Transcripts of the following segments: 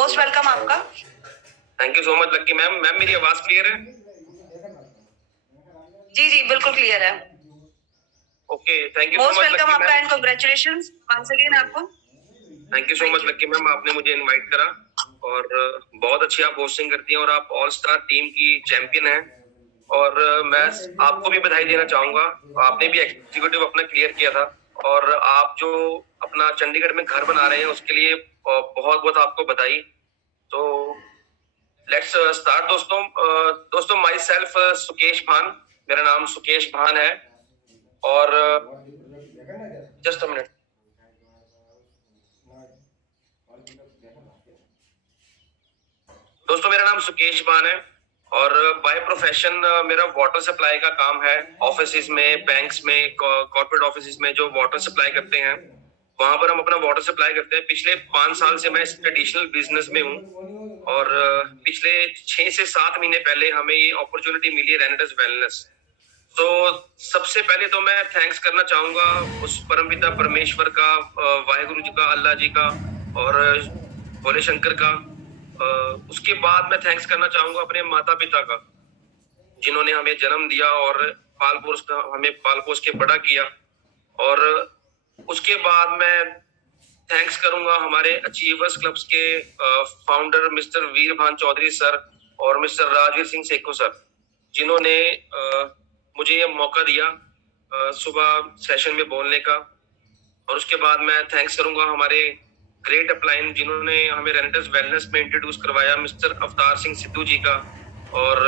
Most welcome आपका। Thank you so much Lucky ma'am. Ma'am मेरी आवाज क्लियर है? जी जी बिल्कुल क्लियर है। Okay, thank you so most much welcome Lucky आपका ma'am. And congratulations once again आपको। Thank you so much Lucky ma'am, आपने मुझे इनवाइट करा और बहुत अच्छी आप होस्टिंग करती हैं और आप ऑल स्टार टीम की चैंपियन हैं। और मैं आपको भी बधाई देना चाहूंगा। आपने भी एग्जीक्यूटिव अपना क्लियर किया था और आप जो अपना चंडीगढ़ में घर बना रहे हैं उसके लिए बहुत बहुत आपको बधाई। तो लेट्स स्टार्ट दोस्तों। दोस्तों माई सेल्फ सुकेश भान, मेरा नाम सुकेश भान है। और जस्ट अ मिनट दोस्तों, मेरा नाम सुकेश भान है और बाय प्रोफेशन मेरा वाटर सप्लाई का काम है। ऑफिस में, बैंक्स में, कॉर्पोरेट ऑफिस में जो वाटर सप्लाई करते हैं वहां पर हम अपना वाटर सप्लाई करते हैं। पिछले 5 साल से मैं इस ट्रेडिशनल बिजनेस में हूँ और पिछले 6 से 7 महीने पहले हमें ये अपॉर्चुनिटी मिली है रेनेडस वेलनेस। तो सबसे पहले तो मैं थैंक्स करना चाहूंगा उस परमपिता परमेश्वर का, वाहिगुरु जी का, अल्लाह जी का और भोले शंकर का। उसके बाद मैं थैंक्स करना चाहूंगा अपने माता पिता का, जिन्होंने हमें जन्म दिया और हमें पाल पोस के बड़ा किया। और उसके बाद मैं थैंक्स करूंगा हमारे अचीवर्स क्लब्स के founder mister Veerbhan Chaudhary sir और मिस्टर राजवीर सिंह सेखो सर, जिन्होंने मुझे ये मौका दिया सुबह सेशन में बोलने का। और उसके बाद मैं थैंक्स करूंगा हमारे ग्रेट अपलाइन, जिन्होंने हमें रेनेडस वेलनेस में इंट्रोड्यूस करवाया, मिस्टर अवतार सिंह सिद्धू जी का और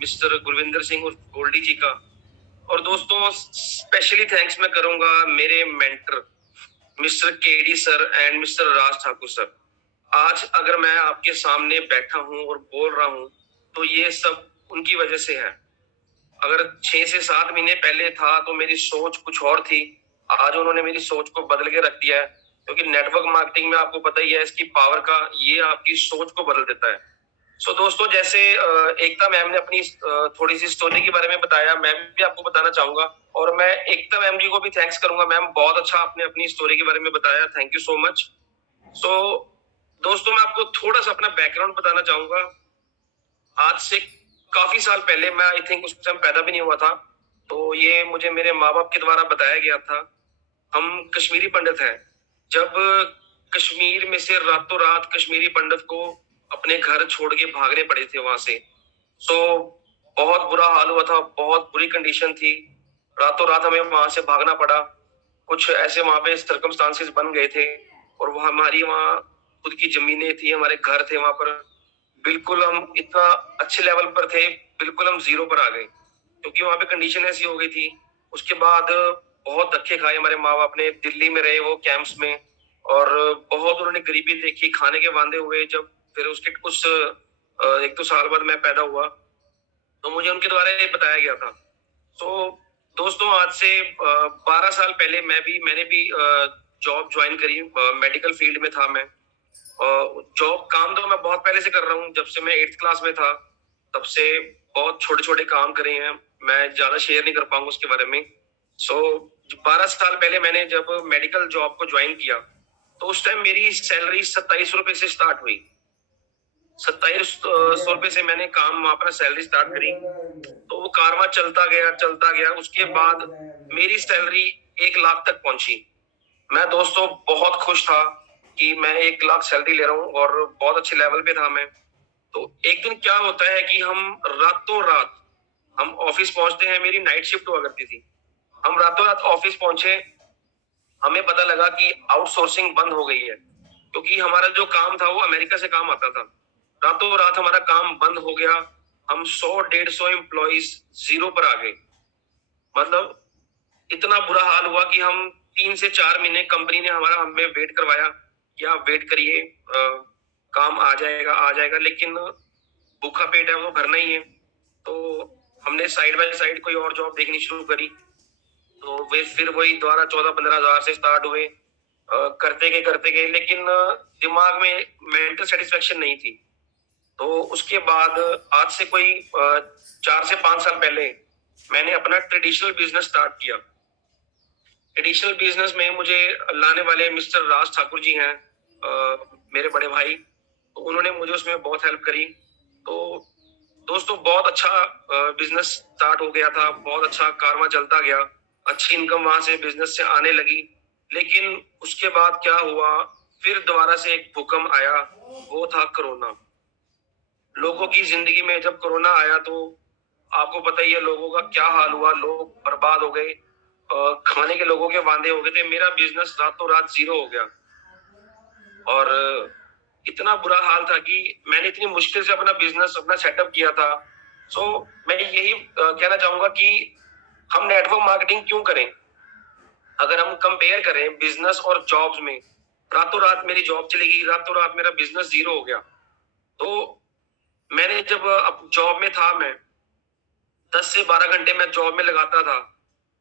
मिस्टर गुरविंदर सिंह गोल्डी जी का। और दोस्तों स्पेशली थैंक्स मैं करूंगा मेरे mentor mister KD sir and mister Raj Thakur sir. आज अगर मैं आपके सामने बैठा हूं और बोल रहा हूं तो ये सब उनकी वजह से है। अगर 6 से 7 महीने पहले था तो मेरी सोच कुछ और थी, आज उन्होंने मेरी सोच को बदल के रख दिया है। क्योंकि नेटवर्क मार्केटिंग में आपको पता ही है इसकी पावर का, ये आपकी सोच को बदल देता है। सो दोस्तों, जैसे एकता मैम ने अपनी थोड़ी सी स्टोरी के बारे में बताया, मैं भी आपको बताना चाहूंगा और मैं एकता मैम जी को भी थैंक्स करूंगा। मैम बहुत अच्छा आपने अपनी स्टोरी के बारे में बताया, थैंक यू सो मच। सो दोस्तों, मैं आपको थोड़ा सा अपना बैकग्राउंड बताना चाहूंगा। आज से काफी साल पहले, मैं आई थिंक उस टाइम पैदा भी नहीं हुआ था, तो ये मुझे मेरे माँ बाप के द्वारा बताया गया था। हम कश्मीरी पंडित हैं। जब कश्मीर में से रातों रात कश्मीरी पंडित को अपने घर छोड़ के भागने पड़े थे वहां से। सो बहुत बुरा हाल हुआ था, बहुत बुरी कंडीशन थी। रातों रात हमें वहां से भागना पड़ा। कुछ ऐसे वहां पे सर्कमस्टांसेस बन गए थे और वो हमारी वहाँ खुद की जमीनें थी, हमारे घर थे वहां पर। बिल्कुल हम इतना अच्छे लेवल पर थे, बिल्कुल हम जीरो पर आ गए क्योंकि वहां पे कंडीशन ऐसी हो गई थी। उसके बाद बहुत धक्के खाए हमारे माँ बाप ने, दिल्ली में रहे वो कैंप्स में और बहुत उन्होंने गरीबी देखी, खाने के वांदे हुए। जब फिर उसके कुछ 1-2 साल बाद मैं पैदा हुआ तो मुझे उनके द्वारा ये बताया गया था। तो दोस्तों, आज से 12 साल पहले मैंने भी जॉब ज्वाइन करी। मेडिकल फील्ड में था मैं। जॉब काम तो मैं बहुत पहले से कर रहा हूँ, जब से मैं 8th क्लास में था तब से बहुत छोटे छोटे काम करे हैं। मैं ज्यादा शेयर नहीं कर पाऊंगा उसके बारे में। सो 12 साल पहले मैंने जब मेडिकल जॉब को ज्वाइन किया तो उस टाइम मेरी सैलरी 27 रुपए से स्टार्ट हुई। 2700 रुपए से मैंने काम अपना सैलरी स्टार्ट करी। तो वो कारवां चलता गया चलता गया। उसके बाद मेरी सैलरी 1 लाख तक पहुंची। मैं दोस्तों बहुत खुश था कि मैं 1 लाख सैलरी ले रहा हूँ और बहुत अच्छे लेवल पे था मैं। तो एक दिन क्या होता है कि हम रातों रात हम ऑफिस पहुंचते हैं। मेरी नाइट शिफ्ट हुआ करती थी। हम रातों रात ऑफिस पहुंचे, हमें पता लगा कि आउटसोर्सिंग बंद हो गई है क्योंकि हमारा जो काम था वो अमेरिका से काम आता था। रातों रात हमारा काम बंद हो गया। हम 100-150 एम्प्लॉइज जीरो पर आ गए। मतलब इतना बुरा हाल हुआ कि हम 3 से 4 महीने कंपनी ने हमें वेट करवाया कि आप वेट करिए, काम आ जाएगा आ जाएगा, लेकिन भूखा पेट है वो भरना ही है। तो हमने साइड बाय साइड कोई और जॉब देखनी शुरू करी। तो वे फिर वही द्वारा 14-15 हजार से स्टार्ट हुए। करते गए लेकिन दिमाग में मेंटल सेटिस्फेक्शन नहीं थी। तो उसके बाद आज से कोई 4 से 5 साल पहले मैंने अपना ट्रेडिशनल बिजनेस स्टार्ट किया। ट्रेडिशनल बिजनेस में मुझे लाने वाले मिस्टर राज ठाकुर जी हैं, मेरे बड़े भाई। तो उन्होंने मुझे उसमें बहुत हेल्प करी। तो दोस्तों बहुत अच्छा बिजनेस स्टार्ट हो गया था, बहुत अच्छा कारवां चलता गया, अच्छी इनकम वहां से बिजनेस से आने लगी। लेकिन उसके बाद क्या हुआ, फिर दोबारा से एक भूकंप आया, वो था कोरोना। लोगों की जिंदगी में जब कोरोना आया तो आपको पता ही है लोगों का क्या हाल हुआ, लोग बर्बाद हो गए, खाने के लोगों के वांदे हो गए थे। मेरा बिजनेस रातों रात जीरो हो गया और इतना बुरा हाल था कि मैंने इतनी मुश्किल से अपना बिजनेस अपना सेटअप किया था। सो मैं यही कहना चाहूंगा कि हम नेटवर्क मार्केटिंग क्यों करें। अगर हम कंपेयर करें बिजनेस और जॉब्स में, रातों रात मेरी जॉब चली गई, रातों रात मेरा बिजनेस जीरो हो गया। तो मैंने जब अब जॉब में था, मैं 10 से 12 घंटे मैं जॉब में लगाता था,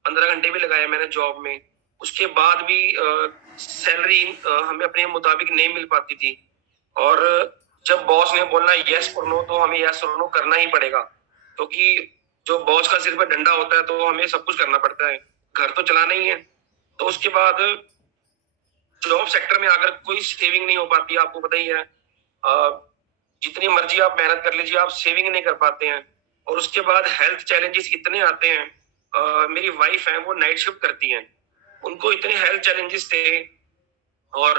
15 घंटे भी लगाए मैंने जॉब में। उसके बाद भी सैलरी हमें अपने मुताबिक नहीं मिल पाती थी। और जब बॉस ने बोलना यस और नो तो हमें यस और नो करना ही पड़ेगा, क्योंकि जो बॉस का सिर पे डंडा होता है तो हमें सब कुछ करना पड़ता है, घर तो चलाना ही है। तो उसके बाद जॉब सेक्टर में आकर कोई सेविंग नहीं हो पाती, आपको पता ही है। जितनी मर्जी आप मेहनत कर लीजिए, आप सेविंग नहीं कर पाते हैं। और उसके बाद हेल्थ चैलेंजेस इतने आते हैं। मेरी वाइफ है, वो नाइट शिफ्ट करती हैं, उनको इतने हेल्थ चैलेंजेस थे। और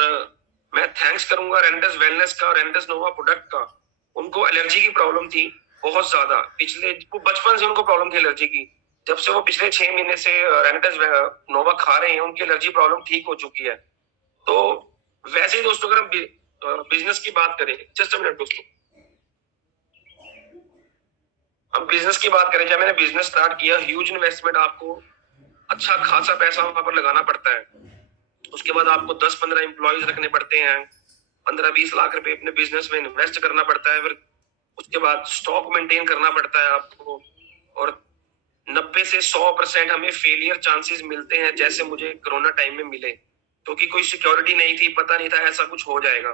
मैं थैंक्स करूंगा रेंटस वेलनेस का, रेंटस नोवा प्रोडक्ट का। उनको एलर्जी की प्रॉब्लम थी बहुत ज्यादा, पिछले वो बचपन से उनको प्रॉब्लम थी एलर्जी की। जब से वो पिछले 6 महीने से रेंटस नोवा खा रहे हैं, उनकी एलर्जी प्रॉब्लम ठीक हो चुकी है। तो वैसे ही दोस्तों, अगर हम बिजनेस की बात करें, जस्ट अ मिनट दोस्तों, हम बिजनेस की बात करें, जब मैंने बिजनेस स्टार्ट किया, ह्यूज इन्वेस्टमेंट, आपको अच्छा खासा पैसा वहां पर लगाना पड़ता है। उसके बाद आपको 10-15 एम्प्लॉयज रखने पड़ते हैं, 15-20 लाख रुपए अपने बिजनेस में इन्वेस्ट करना पड़ता है। फिर उसके बाद स्टॉक मेंटेन करना पड़ता है आपको। और 90 से 100% हमें फेलियर चांसेस मिलते हैं, जैसे मुझे कोरोना टाइम में मिले, क्योंकि कोई सिक्योरिटी नहीं थी, पता नहीं था ऐसा कुछ हो जाएगा।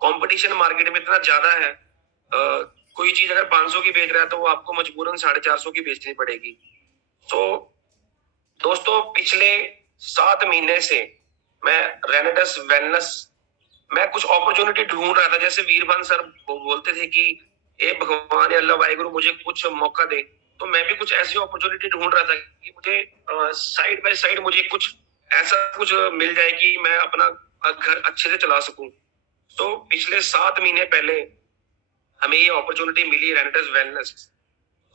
कंपटीशन मार्केट में इतना ज्यादा है, कोई चीज अगर 500 की बेच रहा है तो वो आपको मजबूरन 450 की बेचनी पड़ेगी। तो दोस्तों पिछले 7 महीने से मैं रेनेडस वेलनेस, मैं कुछ अपॉर्चुनिटी ढूंढ रहा था। जैसे वीरभान सर बोलते थे कि ए भगवान या अल्लाह वाहिगुरु मुझे कुछ मौका दे, तो मैं भी कुछ ऐसी अपॉर्चुनिटी ढूंढ रहा था कि मुझे साइड बाय साइड मुझे कुछ ऐसा कुछ मिल जाए कि मैं अपना घर अच्छे से चला सकूं। तो पिछले 7 महीने पहले हमें ये अपॉर्चुनिटी मिली, रेनेडस वेलनेस।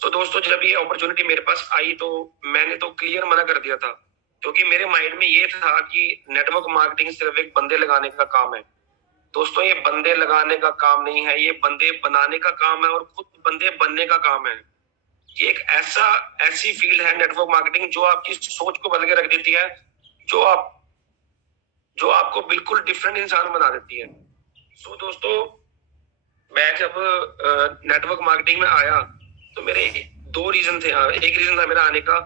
तो दोस्तों जब ये अपॉर्चुनिटी मेरे पास आई तो मैंने तो क्लियर मना कर दिया था, क्योंकि मेरे माइंड में ये था कि नेटवर्क मार्केटिंग सिर्फ एक बंदे लगाने का काम है। दोस्तों ये बंदे लगाने का काम नहीं है, ये बंदे बनाने का काम है और खुद बंदे बनने का काम है। ये एक ऐसी फील्ड है नेटवर्क मार्केटिंग जो आपकी सोच को बदल के रख देती है, जो आप जो आपको बिल्कुल डिफरेंट इंसान बना देती है। सो दोस्तों मैं जब नेटवर्क मार्केटिंग में आया तो मेरे 2 रीजन थे। एक रीजन था मेरा आने का,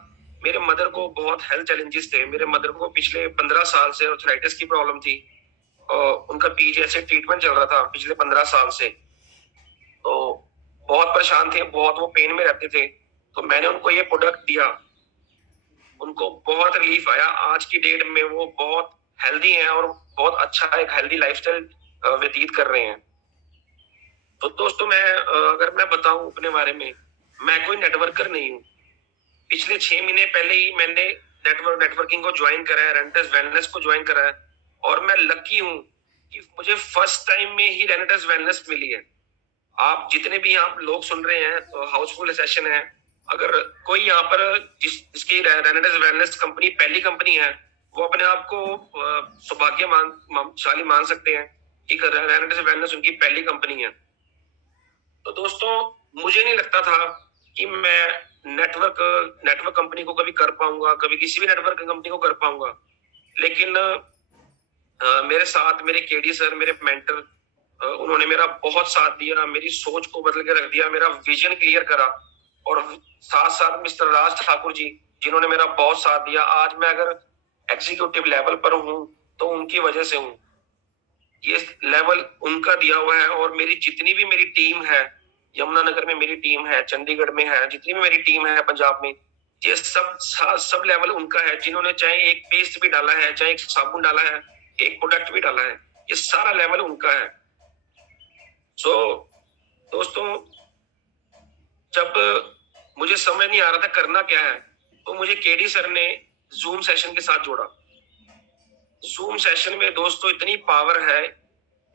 मेरे मदर को बहुत हेल्थ चैलेंजेस थे। मेरे मदर को पिछले 15 साल से आर्थराइटिस की प्रॉब्लम थी और उनका पीजीएस ट्रीटमेंट चल रहा था पिछले 15 साल से। तो बहुत परेशान थे, बहुत वो पेन में रहते थे। तो मैंने उनको ये प्रोडक्ट दिया, उनको बहुत रिलीफ आया। आज की डेट में वो बहुत हेल्दी हैं और बहुत अच्छा एक हेल्दी लाइफस्टाइल व्यतीत कर रहे हैं। तो दोस्तों मैं अगर मैं बताऊं अपने बारे में, मैं कोई नेटवर्कर नहीं हूँ। पिछले 6 महीने पहले ही मैंने नेटवर्किंग को ज्वाइन करा है, रेंटस वेलनेस को ज्वाइन करा है। और मैं लकी हूँ कि मुझे फर्स्ट टाइम में ही रेंटस वेलनेस मिली है। आप जितने भी यहाँ लोग सुन रहे हैं तो हाउसफुल सेशन है, अगर कोई यहाँ पर जिसकी रेनेडेस वेलनेस कंपनी पहली कंपनी है, वो अपने आप को सौभाग्यशाली मान सकते हैं कि रेनेडेस वेलनेस उनकी पहली कंपनी है। तो दोस्तों मुझे नहीं लगता था कि मैं नेटवर्क कंपनी को कभी कर पाऊंगा, कभी किसी भी नेटवर्क कंपनी को कर पाऊंगा। लेकिन मेरे साथ मेरे केडी सर, मेरे मेंटर, उन्होंने मेरा बहुत साथ दिया, मेरी सोच को बदल के रख दिया, मेरा विजन क्लियर करा। और साथ साथ मिस्टर राज ठाकुर जी, जिन्होंने मेरा बहुत साथ दिया। आज मैं अगर एग्जीक्यूटिव लेवल पर हूँ तो उनकी वजह से हूँ। ये लेवल उनका दिया हुआ है। और मेरी जितनी भी मेरी टीम है, यमुनानगर में मेरी टीम है, चंडीगढ़ में है, जितनी भी मेरी टीम है पंजाब में, ये सब लेवल उनका है। जिन्होंने चाहे एक पेस्ट भी डाला है, चाहे एक साबुन डाला है, एक प्रोडक्ट भी डाला है, ये सारा लेवल उनका है। सो दोस्तों, जब मुझे समझ नहीं आ रहा था करना क्या है, तो मुझे केडी सर ने जूम सेशन के साथ जोड़ा। जूम सेशन में दोस्तों इतनी पावर है,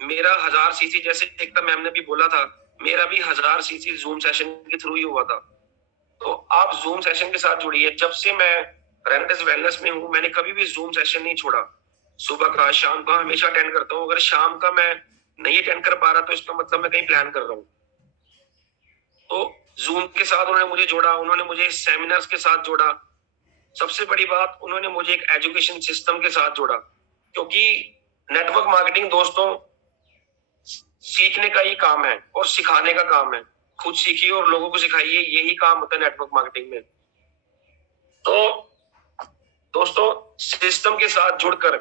मेरा 1000 सीसी, जैसे एकता मैम ने भी बोला था, मेरा भी 1000 सीसी जूम सेशन के थ्रू ही हुआ था। तो आप जूम सेशन के साथ जुड़िए। जब से मैं रेंटस वेलनेस में हूँ, मैंने कभी भी जूम सेशन नहीं छोड़ा। सुबह का, शाम का हमेशा अटेंड करता हूँ। अगर शाम का मैं नहीं अटेंड कर पा रहा तो इसका मतलब मैं कहीं प्लान कर रहा हूँ। तो जूम के साथ उन्होंने मुझे जोड़ा, उन्होंने मुझे सेमिनार्स के साथ जोड़ा। सबसे बड़ी बात, उन्होंने मुझे एक एजुकेशन सिस्टम के साथ जोड़ा, क्योंकि नेटवर्क मार्केटिंग दोस्तों सीखने का ही काम है और सिखाने का काम है। खुद सीखिए और लोगों को सिखाइए, यही काम होता है नेटवर्क मार्केटिंग में। तो दोस्तों, सिस्टम के साथ जुड़कर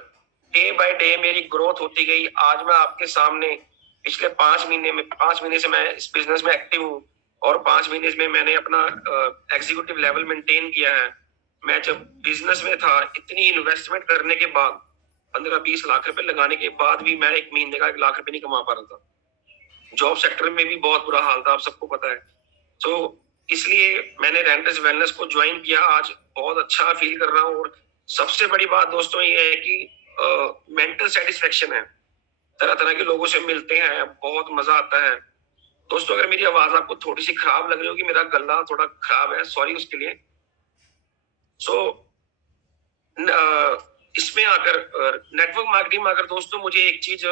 डे बाय डे मेरी ग्रोथ होती गई। आज मैं आपके सामने पिछले 5 महीने से मैं इस बिजनेस में एक्टिव हूँ, और 5 महीने में मैंने अपना एग्जीक्यूटिव लेवल मेंटेन किया है। मैं जब बिजनेस में था, इतनी इन्वेस्टमेंट करने के बाद, 15-20 लाख रुपए लगाने के बाद भी मैं एक महीने का 1 लाख रुपए नहीं कमा पा रहा था। जॉब सेक्टर में भी बहुत बुरा हाल था, आप सबको पता है। तो इसलिए मैंने रेंटस वेलनेस को ज्वाइन किया। आज बहुत अच्छा फील कर रहा हूँ। और सबसे बड़ी बात दोस्तों ये है कि मेंटल सेटिस्फेक्शन है। तरह तरह के लोगों से मिलते हैं, बहुत मजा आता है। दोस्तों, अगर मेरी आवाज आपको थोड़ी सी खराब लग रही होगी, मेरा गला थोड़ा खराब है, सॉरी उसके लिए। सो इसमें आकर नेटवर्क मार्केटिंग में आकर दोस्तों मुझे एक चीज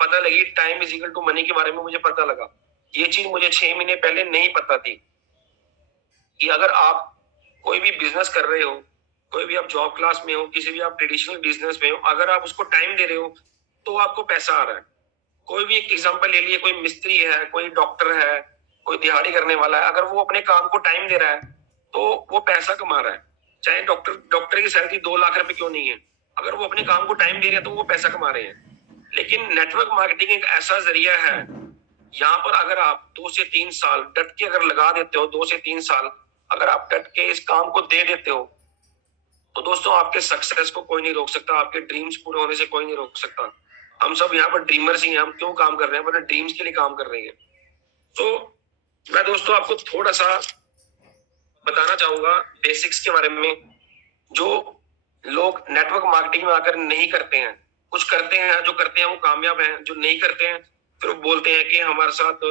पता लगी, time is equal to money के बारे में मुझे पता लगा। ये चीज मुझे 6 महीने पहले नहीं पता थी कि अगर आप कोई भी बिजनेस कर रहे हो, कोई भी आप जॉब क्लास में हो, किसी भी आप ट्रेडिशनल बिजनेस में हो, अगर आप उसको टाइम दे रहे हो तो आपको पैसा आ रहा है। कोई भी एक एग्जांपल ले लिए, कोई मिस्त्री है, कोई डॉक्टर है, कोई दिहाड़ी करने वाला है, अगर वो अपने काम को टाइम दे रहा है तो वो पैसा कमा रहा है। चाहे डॉक्टर की सैलरी 2 लाख रुपए क्यों नहीं है, अगर वो अपने काम को टाइम दे रहे हैं तो वो पैसा कमा रहे हैं। लेकिन नेटवर्क मार्केटिंग एक ऐसा जरिया है, यहाँ पर अगर आप 2 से 3 साल डट के अगर लगा देते हो, 2 से 3 साल अगर आप डट के इस काम को दे देते हो, तो दोस्तों आपके सक्सेस को कोई नहीं रोक सकता, आपके ड्रीम्स पूरे होने से कोई नहीं रोक सकता। हम सब यहाँ पर ड्रीमर्स ही हैं, हम क्यों काम कर रहे हैं, अपने ड्रीम्स के लिए काम कर रहे हैं। तो मैं दोस्तों आपको थोड़ा सा बताना चाहूंगा बेसिक्स के बारे में, जो लोग नेटवर्क मार्केटिंग में आकर नहीं करते हैं। कुछ करते हैं, जो करते हैं वो कामयाब हैं, जो नहीं करते हैं फिर वो बोलते हैं कि हमारे साथ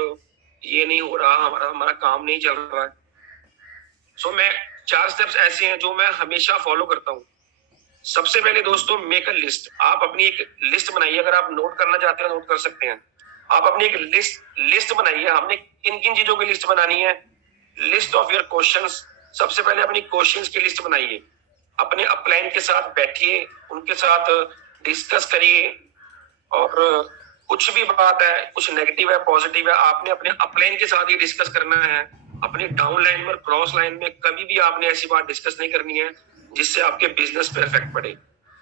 ये नहीं हो रहा, हमारा हमारा काम नहीं चल रहा है। सो मैं 4 स्टेप्स ऐसे हैं जो मैं हमेशा फॉलो करता हूँ। सबसे पहले दोस्तों, मेक अ लिस्ट। आप अपनी एक लिस्ट बनाइए। अगर आप नोट करना चाहते हैं नोट कर सकते हैं। आप अपनी एक लिस्ट बनाइए। हमने किन किन चीजों की लिस्ट बनानी है? List of your questions. सबसे पहले अपनी क्वेश्चंस की लिस्ट बनाइए। अपने अपलाइन के साथ बैठिए, उनके साथ डिस्कस करिए, और कुछ भी बात है, कुछ नेगेटिव है, पॉजिटिव है, आपने अपने अपलाइन के साथ ही डिस्कस करना है। अपनी डाउन लाइन में, क्रॉस लाइन में कभी भी आपने ऐसी बात डिस्कस नहीं करनी है जिससे आपके बिजनेस पे इफेक्ट पड़े।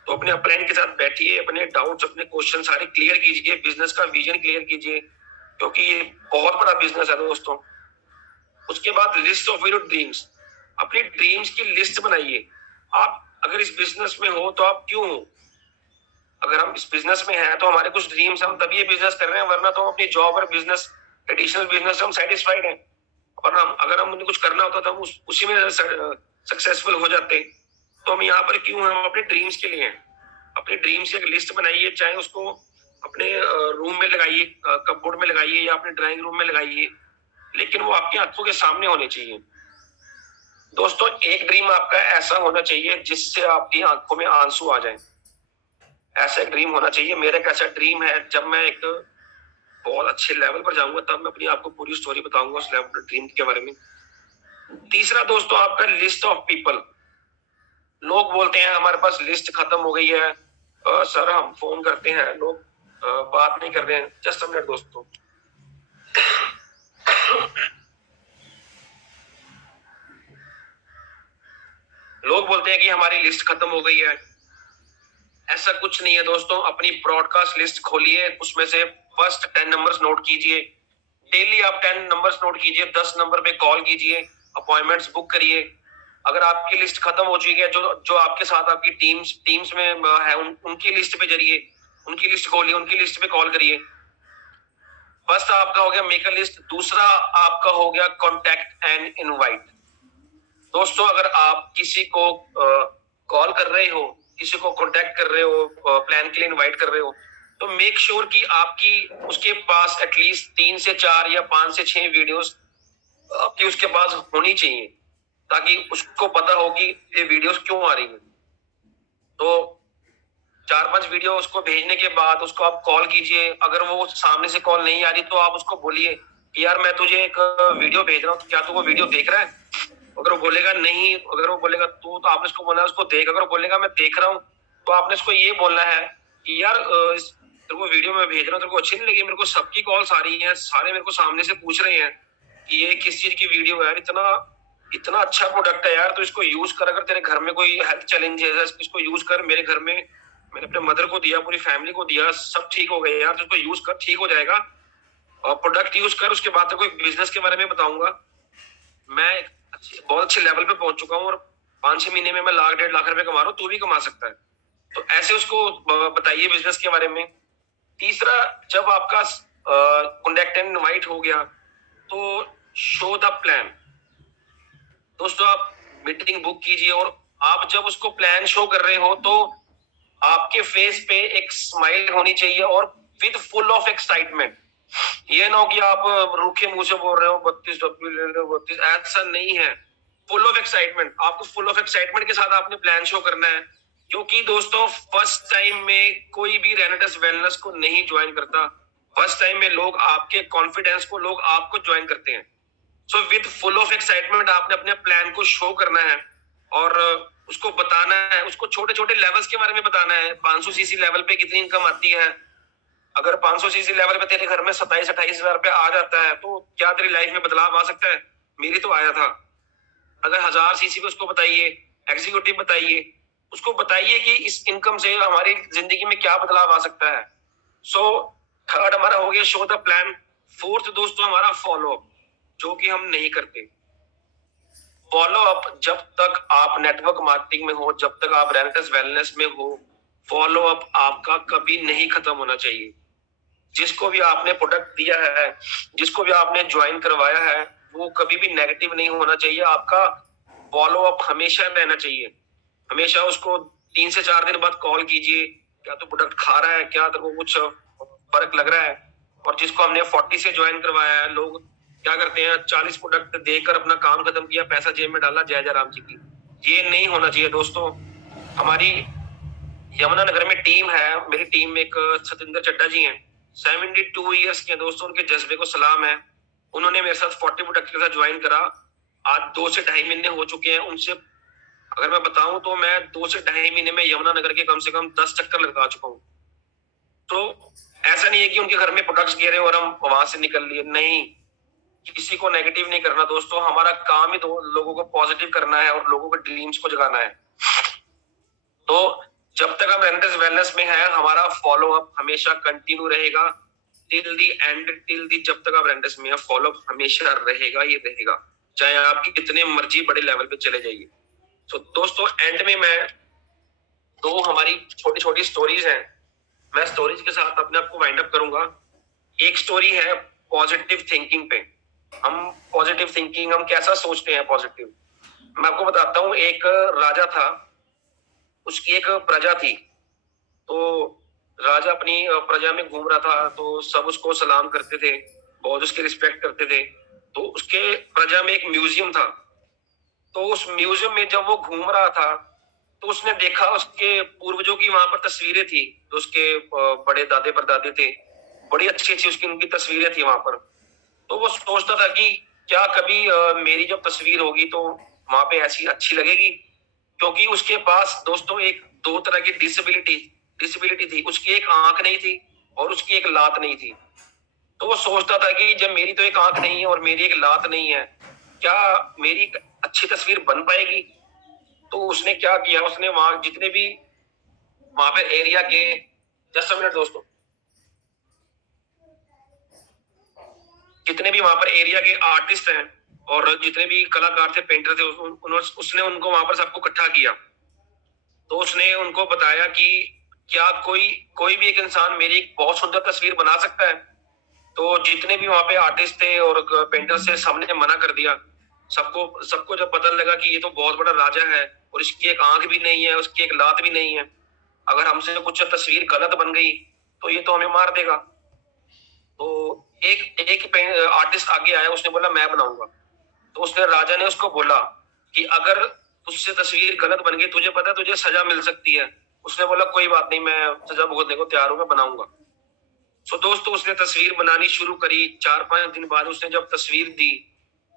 तो अपने अपलाइन के साथ बैठिए, अपने डाउट्स, अपने क्वेश्चन सारे क्लियर कीजिए, बिजनेस का विजन क्लियर कीजिए, क्योंकि ये बहुत बड़ा बिजनेस है दोस्तों। उसके बाद लिस्ट ऑफ योर ड्रीम्स। अपनी ड्रीम्स की लिस्ट बनाइए। आप अगर इस बिजनेस में हो तो आप क्यों हो? अगर हम इस बिजनेस में हैं तो हमारे कुछ ड्रीम्स, हम तभी ये बिजनेस कर रहे हैं, वरना तो हम अपनी जॉब और बिजनेस, ट्रेडिशनल बिजनेस से हम सेटिस्फाइड हैं। और हम अगर हम उन्हें कुछ करना होता तो हम उसी में सक्सेसफुल हो जाते। तो हम यहाँ पर क्यों हैं? हम अपने ड्रीम्स के लिए हैं। अपने ड्रीम्स की एक लिस्ट बनाइए, चाहे उसको अपने रूम में लगाइए, कपबोर्ड में लगाइए, या अपने ड्राइंग रूम में लगाइए, लेकिन वो आपकी आंखों के सामने होने चाहिए। दोस्तों, एक ड्रीम आपका ऐसा होना चाहिए जिससे आपकी आंखों में आंसू आ जाए। ऐसा एक ड्रीम होना चाहिए। मेरा एक ऐसा ड्रीम है, जब मैं एक बहुत अच्छे लेवल पर जाऊंगा तब मैं अपनी आपको पूरी स्टोरी बताऊंगा उस लेवल ड्रीम के बारे में। तीसरा दोस्तों, आपका लिस्ट ऑफ पीपल। लोग बोलते हैं हमारे पास लिस्ट खत्म हो गई है, सर हम फोन करते हैं, लोग बात नहीं कर रहे हैं। जस्ट अ मिनट दोस्तों। लोग बोलते हैं कि हमारी लिस्ट खत्म हो गई है। ऐसा कुछ नहीं है दोस्तों। अपनी ब्रॉडकास्ट लिस्ट खोलिए, उसमें से फर्स्ट 10 नंबर्स नोट कीजिए। डेली आप 10 नंबर्स नोट कीजिए, 10 नंबर पे कॉल कीजिए, अपॉइंटमेंट्स बुक करिए। अगर आपकी लिस्ट खत्म हो चुकी है, जो जो आपके साथ आपकी टीम्स में है, उनकी लिस्ट पे जरिए, उनकी लिस्ट खोलिए, उनकी लिस्ट पे कॉल करिए। फर्स्ट आपका हो गया मेक अ लिस्ट, दूसरा आपका हो गया कॉन्टैक्ट एंड इनवाइट। दोस्तों अगर आप किसी को कॉल कर रहे हो, किसी को कॉन्टैक्ट कर रहे हो, प्लान के लिए इनवाइट कर रहे हो, तो मेक श्योर कि आपकी उसके पास एटलीस्ट 3 से 4 या 5 से 6 वीडियोस आपकी उसके पास होनी चाहिए, ताकि उसको पता हो कि ये वीडियोस क्यों आ रही है। तो 4-5 वीडियो उसको भेजने के बाद उसको आप कॉल कीजिए। अगर वो सामने से कॉल नहीं आ रही तो आप उसको बोलिए कि यार मैं तुझे एक वीडियो भेज रहा हूँ, तो क्या तू वो वीडियो देख रहा है? अगर वो बोलेगा नहीं, अगर वो बोलेगा तो आपने उसको बोलना है उसको देख। अगर वो बोलेगा मैं देख रहा हूँ, तो आपने उसको ये बोलना है कि यार तेरे को वीडियो मैं भेज रहा हूँ, तेरे को अच्छी नहीं लगी? मेरे को सबकी कॉल्स आ रही हैं, सारे मेरे को सामने से पूछ रहे हैं कि ये किस चीज की वीडियो है यार, इतना इतना अच्छा प्रोडक्ट है यार, तो इसको यूज कर। अगर तेरे घर में कोई हेल्थ चैलेंज है, इसको यूज कर। मेरे घर में मैंने अपने मदर को दिया, पूरी फैमिली को दिया, सब ठीक हो गए यार, तो इसको यूज कर, ठीक हो जाएगा। और प्रोडक्ट यूज कर। उसके बाद कोई बिजनेस के बारे में बताऊंगा, मैं बहुत अच्छे लेवल पे पहुंच चुका हूँ और 5-6 महीने में मैं लाख 1.5 लाख रुपए कमा रहा हूँ, तू भी कमा सकता है। तो ऐसे उसको बताइए बिजनेस के बारे में। तीसरा, जब आपका कॉन्टैक्ट एंड इनवाइट हो गया तो शो द प्लान। दोस्तों आप मीटिंग बुक कीजिए और आप जब उसको प्लान शो कर रहे हो तो आपके फेस पे एक स्माइल होनी चाहिए और विद फुल ऑफ एक्साइटमेंट। ये ना हो कि आप रूखे मुंह से बोल रहे हो 32, ऐसा नहीं है। फुल ऑफ एक्साइटमेंट, आपको फुल ऑफ एक्साइटमेंट के साथ आपने प्लान शो करना है। क्योंकि दोस्तों फर्स्ट टाइम में कोई भी रेनेटस वेलनेस को नहीं ज्वाइन करता। फर्स्ट टाइम में लोग आपके कॉन्फिडेंस को, लोग आपको ज्वाइन करते हैं। So with full of excitement आपने अपने प्लान को शो करना है और उसको बताना है। उसको छोटे छोटे लेवल्स के बारे में बताना है। 500 सीसी लेवल पे कितनी इनकम आती है? अगर 500 सीसी लेवल पे तेरे घर में 27-28 हजार रुपया आ जाता है तो क्या तेरी लाइफ में बदलाव आ सकता है? मेरी तो आया था। अगर 1000 सीसी पे उसको बताइए, एग्जीक्यूटिव बताइए, उसको बताइए कि इस इनकम से हमारी जिंदगी में क्या बदलाव आ सकता है। सो थर्ड हमारा हो गया शो द प्लान। फोर्थ दोस्तों हमारा फॉलो अप, जो कि हम नहीं करते। फॉलो अप, जब तक आप नेटवर्क मार्केटिंग में हो, जब तक आप रेनेटस वेलनेस में हो, फॉलो अप आपका कभी नहीं खत्म होना चाहिए। जिसको भी आपने प्रोडक्ट दिया है, जिसको भी आपने ज्वाइन करवाया है, वो कभी भी नेगेटिव नहीं होना चाहिए। आपका फॉलो अप हमेशा रहना चाहिए। हमेशा उसको 3 से 4 दिन बाद कॉल कीजिए, क्या तो प्रोडक्ट खा रहा है, क्या तेरे को कुछ फर्क लग रहा है। और जिसको हमने 40 से ज्वाइन करवाया है, लोग क्या करते हैं, 40 प्रोडक्ट देकर अपना काम खत्म किया, पैसा जेब में डाला, जय जय राम जी की। ये नहीं होना चाहिए दोस्तों। हमारी यमुनानगर में टीम है, मेरी टीम में एक सतिंदर चड्डा जी हैं, 72 ईयर्स के दोस्तों, उनके जज्बे को सलाम है। उन्होंने मेरे साथ 40 प्रोडक्ट के साथ ज्वाइन करा। आज 2 से 2.5 महीने हो चुके हैं। उनसे अगर मैं बताऊं तो मैं 2 से 2.5 महीने में यमुनानगर के कम से कम 10 चक्कर लगा चुका हूँ। तो ऐसा नहीं है कि उनके घर में प्रोडक्ट्स गिरे और हम वहां से निकल लिए, नहीं। किसी को नेगेटिव नहीं करना दोस्तों। हमारा काम ही तो लोगों को पॉजिटिव करना है और लोगों के ड्रीम्स को जगाना है। तो जब तक हम रेनेटस वेलनेस में है, हमारा फॉलो अप हमेशा कंटिन्यू रहेगा till the and, till the, जब तक आप रेनेटस में है, फॉलो अप हमेशा रहेगा, ये रहेगा, चाहे आपकी कितने मर्जी बड़े लेवल पे चले जाइए। तो दोस्तों एंड में मैं 2 हमारी छोटी छोटी स्टोरीज हैं, मैं स्टोरीज के साथ अपने आप को वाइंड अप करूंगा। एक स्टोरी है पॉजिटिव थिंकिंग पे। हम पॉजिटिव थिंकिंग, हम कैसा सोचते हैं पॉजिटिव, मैं आपको बताता हूँ। एक राजा था, उसकी एक प्रजा थी। तो राजा अपनी प्रजा में घूम रहा था, तो सब उसको सलाम करते थे, बहुत उसकी रिस्पेक्ट करते थे। तो उसके प्रजा में एक म्यूजियम था। तो उस म्यूजियम में जब वो घूम रहा था तो उसने देखा उसके पूर्वजों की वहां पर तस्वीरें थी, तो उसके बड़े दादे परदादे थे, बड़ी अच्छी अच्छी उसकी उनकी तस्वीरें थी वहां पर। तो वो सोचता था कि क्या कभी मेरी जब तस्वीर होगी तो वहां पे ऐसी अच्छी लगेगी। क्योंकि उसके पास दोस्तों एक 2 तरह की डिसेबिलिटी थी। उसकी एक आंख नहीं थी और उसकी एक लात नहीं थी। तो वो सोचता था कि जब मेरी तो एक आंख नहीं है और मेरी एक लात नहीं है, क्या मेरी अच्छी तस्वीर बन पाएगी? तो उसने क्या किया, उसने वहां जितने भी वहां पे एरिया के, जस्ट अ मिनट दोस्तों, जितने भी वहां पर एरिया के आर्टिस्ट हैं और जितने भी कलाकार थे, पेंटर थे, उसने उनको वहां पर सबको इकट्ठा किया। तो उसने उनको बताया कि क्या कोई कोई भी एक इंसान मेरी एक बहुत सुंदर तस्वीर बना सकता है? तो जितने भी वहां पे आर्टिस्ट थे और पेंटर्स थे, सबने मना कर दिया। सबको सबको जब पता लगा कि ये तो बहुत बड़ा राजा है और इसकी एक आंख भी नहीं है, उसकी एक लात भी नहीं है, अगर हमसे कुछ तस्वीर गलत बन गई तो ये तो हमें मार देगा। तो एक एक आर्टिस्ट आगे आया, उसने बोला मैं बनाऊंगा। तो उसने राजा ने उसको बोला कि अगर तुझसे तस्वीर गलत बन गई, तुझे पता है तुझे सजा मिल सकती है। उसने बोला कोई बात नहीं, मैं सजा भुगतने को तैयार हूं, मैं बनाऊंगा। सो दोस्तों उसने तस्वीर बनानी शुरू करी। 4-5 दिन बाद उसने जब तस्वीर दी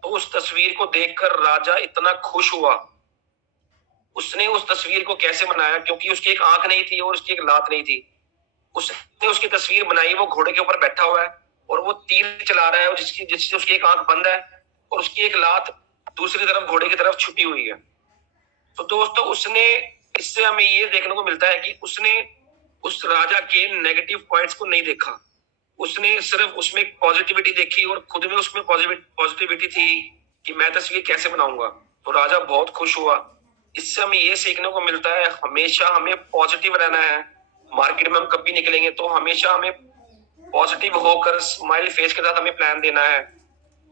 तो उस तस्वीर को देखकर राजा इतना खुश हुआ। उसने उस तस्वीर को कैसे बनाया, क्योंकि उसकी एक आंख नहीं थी और उसकी एक लात नहीं थी। उसने उसकी तस्वीर बनाई, वो घोड़े के ऊपर बैठा हुआ है और वो तीर चला रहा है, और जिससे उसकी एक आंख बंद है और उसकी एक लात दूसरी तरफ घोड़े की तरफ छुपी हुई है। तो दोस्तों उसने, इससे हमें ये देखने को मिलता है कि उसने उस राजा के नेगेटिव पॉइंट्स को नहीं देखा। उसने सिर्फ उसमें पॉजिटिविटी देखी और खुद में उसमें पॉजिटिविटी थी कि मैं तस्वीर कैसे बनाऊंगा। तो राजा बहुत खुश हुआ। इससे हमें ये सीखने को मिलता है, हमेशा हमें पॉजिटिव रहना है। मार्केट में हम कभी निकलेंगे तो हमेशा हमें पॉजिटिव होकर स्माइल फेस के साथ हमें प्लान देना है,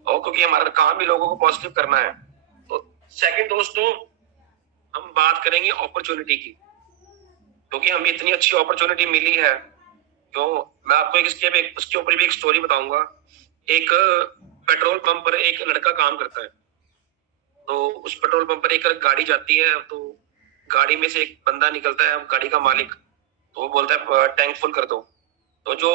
और क्योंकि हमारा काम भी लोगों को पॉजिटिव करना है। तो सेकंड दोस्तों, हम बात करेंगे अपॉर्चुनिटी की, क्योंकि हमें इतनी अच्छी अपॉर्चुनिटी मिली है। तो मैं आपको उसके ऊपर भी एक स्टोरी बताऊंगा। एक पेट्रोल पंप पर एक लड़का काम करता है। तो उस पेट्रोल पंप पर एक गाड़ी जाती है, तो गाड़ी में से एक बंदा निकलता है, गाड़ी का मालिक। तो वो बोलता है टैंक फुल कर दो। तो जो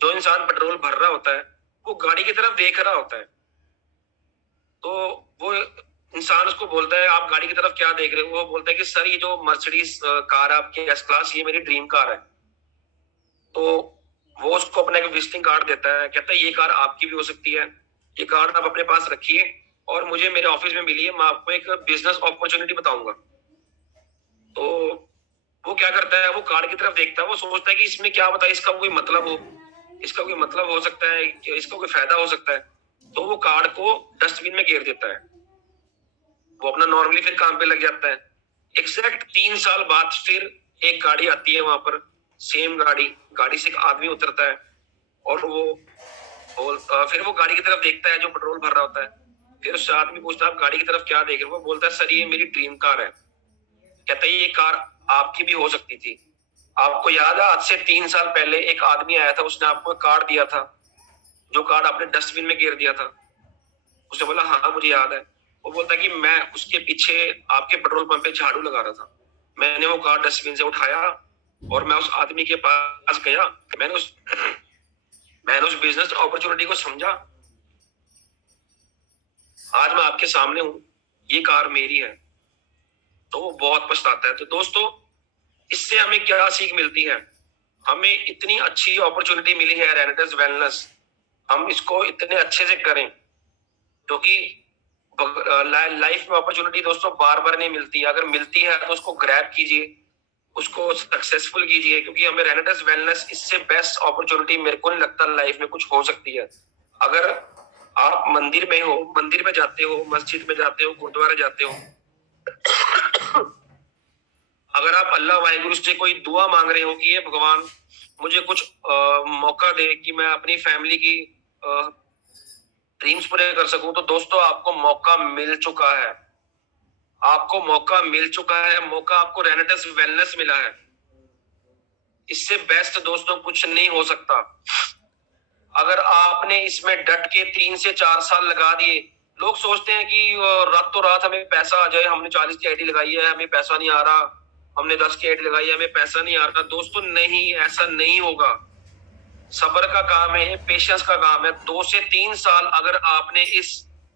जो इंसान पेट्रोल भर रहा होता है वो गाड़ी की तरफ देख रहा होता है। तो वो इंसान उसको बोलता है आप गाड़ी की तरफ क्या देख रहे हो। वो बोलता है कि सर ये जो मर्सिडीज कार आपकी एस क्लास, ये मेरी ड्रीम कार है। तो वो उसको अपना एक विजिटिंग कार्ड देता है, कहता है ये कार आपकी भी हो सकती है, ये कार्ड आप अपने पास रखिए और मुझे मेरे ऑफिस में मिलिए, मैं आपको एक बिजनेस अपॉर्चुनिटी बताऊंगा। तो वो क्या करता है, वो कार्ड की तरफ देखता है, वो सोचता है कि इसमें क्या पता इसका कोई मतलब हो, इसका कोई मतलब हो सकता है, इसका कोई फायदा हो सकता है। तो वो कार्ड को डस्टबिन में गिर देता है। वो अपना नॉर्मली फिर काम पे लग जाता है। एग्जैक्ट 3 साल बाद फिर एक गाड़ी आती है वहां पर, सेम गाड़ी। गाड़ी से एक आदमी उतरता है और फिर वो गाड़ी की तरफ देखता है जो पेट्रोल भर रहा होता है। फिर उससे आदमी पूछता है आप गाड़ी की तरफ क्या देख रहे हो। वो बोलता है सर ये मेरी ड्रीम कार है। कहता है ये कार आपकी भी हो सकती थी। आपको याद है आज से 3 साल पहले एक आदमी आया था, उसने आपको एक कार्ड दिया था, जो कार्ड आपने डस्टबिन में गिर दिया था। उसने बोला हाँ मुझे याद है। वो बोलता है कि मैं उसके पीछे आपके पेट्रोल पंप पे झाड़ू लगा रहा था, मैंने वो कार्ड डस्टबिन से उठाया और मैं उस आदमी के पास गया। मैंने उस बिजनेस अपॉर्चुनिटी को समझा। आज मैं आपके सामने हूँ, ये कार मेरी है। तो वो बहुत पछताता है। तो दोस्तों इससे हमें क्या सीख मिलती है, हमें इतनी अच्छी अपॉर्चुनिटी मिली है रेनेटेस वेलनेस, हम इसको इतने अच्छे से करें, क्योंकि लाइफ में अपॉर्चुनिटी दोस्तों बार बार नहीं मिलती। अगर मिलती है तो उसको ग्रैब कीजिए, उसको सक्सेसफुल कीजिए, क्योंकि हमें रेनेटेस वेलनेस इससे बेस्ट अपॉर्चुनिटी मेरे को नहीं लगता लाइफ में कुछ हो सकती है। अगर आप मंदिर में हो, मंदिर में जाते हो, मस्जिद में जाते हो, गुरुद्वारे जाते हो, अगर आप अल्लाह वाहिगुरु से कोई दुआ मांग रहे हो कि ये भगवान मुझे कुछ मौका दे कि मैं अपनी फैमिली की ड्रीम्स पूरे कर सकूं, तो दोस्तों आपको मौका मिल चुका है। आपको मौका मिल चुका है, मौका आपको रेनेटेस वेलनेस मिला है। इससे बेस्ट दोस्तों कुछ नहीं हो सकता। अगर आपने इसमें डट के 3 से 4 साल लगा दिए, लोग सोचते हैं कि रातों रात हमें पैसा आ जाए, हमने 40 की आईडी लगाई है हमें पैसा नहीं आ रहा, हमने 10 की आईडी लगाई है हमें पैसा नहीं आ रहा। दोस्तों नहीं, ऐसा नहीं होगा। सब्र का काम है, पेशेंस का काम है। 2 से 3 साल अगर आपने इस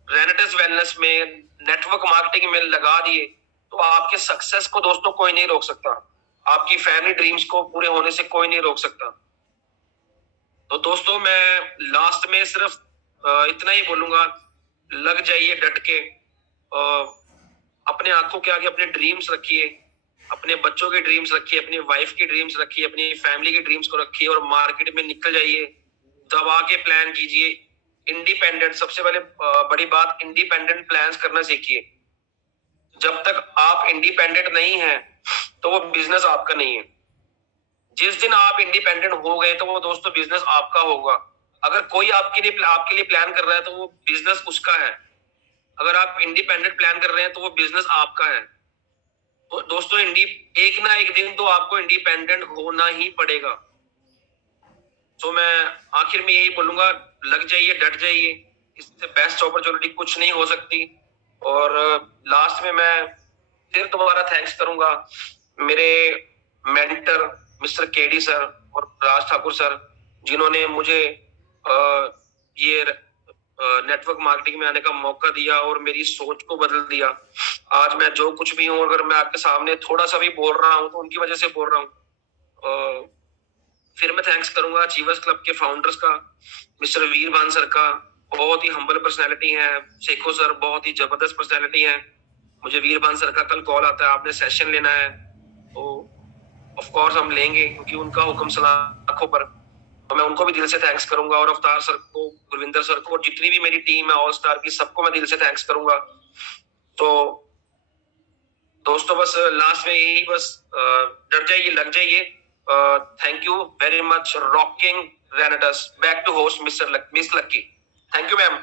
रेनेटेस वेलनेस में, नेटवर्क मार्केटिंग में लगा दिए, तो आपके सक्सेस को दोस्तों कोई नहीं रोक सकता। आपकी फैमिली ड्रीम्स को पूरे होने से कोई नहीं रोक सकता। तो दोस्तों मैं लास्ट में सिर्फ इतना ही बोलूंगा, लग जाइए डट के, अपने आंखों के आगे अपने ड्रीम्स रखिए, अपने बच्चों के ड्रीम्स रखिए, अपनी वाइफ की ड्रीम्स रखिए, अपनी फैमिली की ड्रीम्स को रखिए और मार्केट में निकल जाइए, दबा के प्लान कीजिए। इंडिपेंडेंट, सबसे पहले बड़ी बात, इंडिपेंडेंट प्लान्स करना सीखिए। जब तक आप इंडिपेंडेंट नहीं है तो वो बिजनेस आपका नहीं है। जिस दिन आप इंडिपेंडेंट हो गए तो वो दोस्तों बिजनेस आपका होगा। अगर कोई आपके लिए प्लान कर रहा है तो वो बिजनेस उसका है। अगर आप इंडिपेंडेंट प्लान कर रहे हैं तो वो बिजनेस आपका है। तो दोस्तों एक ना एक दिन तो आपको इंडिपेंडेंट होना ही पड़ेगा। तो मैं आखिर में यही बोलूंगा, लग जाइए, डट जाइए, इससे बेस्ट अपॉर्चुनिटी कुछ नहीं हो सकती। और लास्ट में मैं फिर दोबारा थैंक्स करूंगा मेरे मेंटर मिस्टर केडी सर और राज ठाकुर सर, जिन्होंने मुझे ये नेटवर्क मार्केटिंग में आने का मौका दिया और मेरी सोच को बदल दिया। आज मैं जो कुछ भी हूँ, अगर मैं आपके सामने थोड़ा सा भी बोल रहा हूँ तो उनकी वजह से बोल रहा हूँ। फिर मैं थैंक्स करूंगा अचीवर्स क्लब के फाउंडर्स का, मिस्टर वीरभान सर का, बहुत ही हम्बल पर्सनैलिटी है। शेखो सर बहुत ही जबरदस्त पर्सनैलिटी है। मुझे वीरभान सर का कल कॉल आता है, आपने सेशन लेना है, तो ऑफ कोर्स हम लेंगे क्योंकि उनका हुक्म सलाखों पर। तो मैं उनको भी दिल से थैंक्स करूंगा, और अवतार सर को, गुरविंदर सर को, जितनी भी मेरी टीम है ऑल स्टार की, सबको मैं दिल से थैंक्स करूंगा। तो दोस्तों बस लास्ट में यही, बस डर जाइए, लग जाइए। Thank you very much, rocking रेनेटस। Back to host miss Lucky. Thank you ma'am.